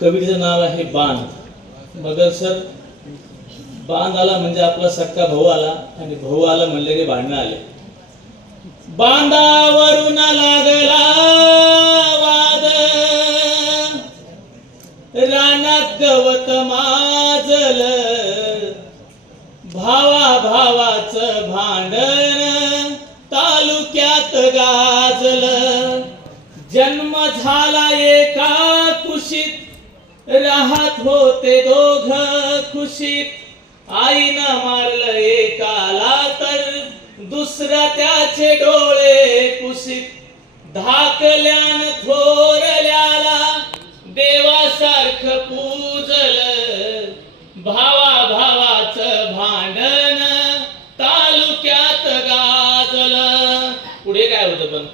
कवितेचं नाव आहे बाण. मगर सर बाण आला म्हणजे आपला सक्का भाऊ आला आणि भाऊ आला म्हणले की भांडणं आले. बांधावरून लागला वाद. रानात गवत माजल. भावा भावाचं भांडण तालुक्यात गाजल. जन्म झाला एका कुशीत राहत होते दोघ खुशीत. आईनं मारलं एकाला तर दुसरा त्याचे डोळे कुशीत धाकल्यान थोरल्याला देवासारखं पूजल. भावा भावाच भांडण तालुक्यात गाजल. पुढे काय होतं पण?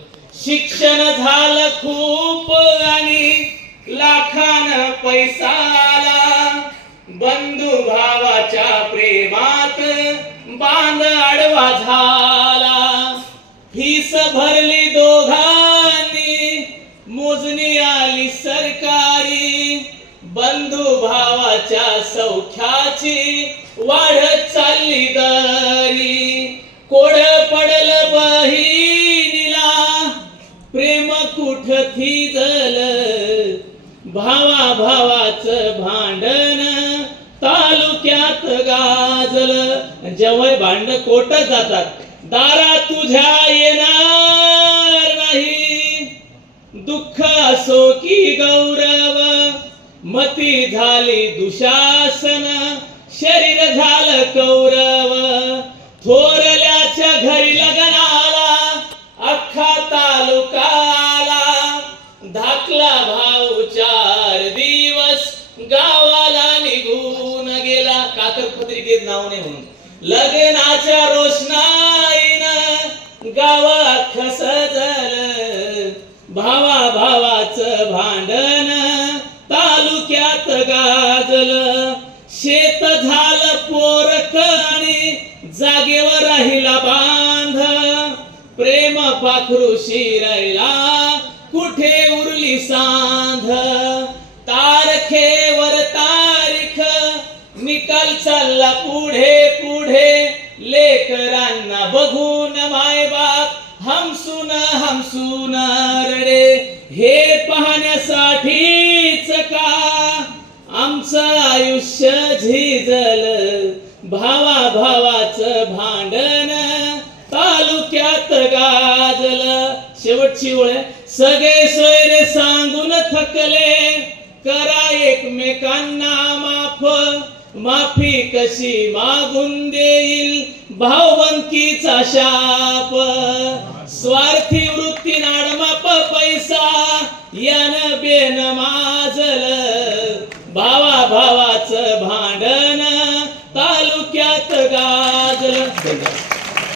शिक्षण झालं खूप आणि लाखान पैसा आला बंधू भावाच्या प्रेमात बांध आडवा झाला. फीस भरली दोघांनी मोजणी आली सरकारी. बंधू भावाच्या सौख्याची वाढत चालली दरी. कोड पडल बहिणीला प्रेम कुठ थिजल? भावा भावाच भांडण तालुक्यात गाजल. जेव्हा भांड कोटत जातात दारा तुझ्या येणार नाही. दुःख असो की गौरव मती झाली दुशासन शरीर झालं कौरव. काकर पत्रिकेत नाव नाही म्हणून. लग्नाच्या रोषणाईनं गावा खसजल. भावा भावाचं भांडण तालुक्यात गाजल. शेत झालं पोरक आणि जागेवर राहिला बांध. प्रेम पाखरू शिरायला कुठे उरली सांध? चालला पुढे पुढे. लेकरांना बघून मायबाप हमसून हमसून रडे. हे पाहण्यासाठीच का? आमचं आयुष्य झिजल भावा भावाच भांडण तालुक्यात गाजल. शेवटची ओळ सगळे सोयरे सांगून थकले. करा एकमेकांना माफ. माफी कशी मागून देईल भावबंकीचा शाप? स्वार्थी वृत्ती नाडमाप पैसा यान बेन माजल भावा भावाचं भांडण तालुक्यात गाजल.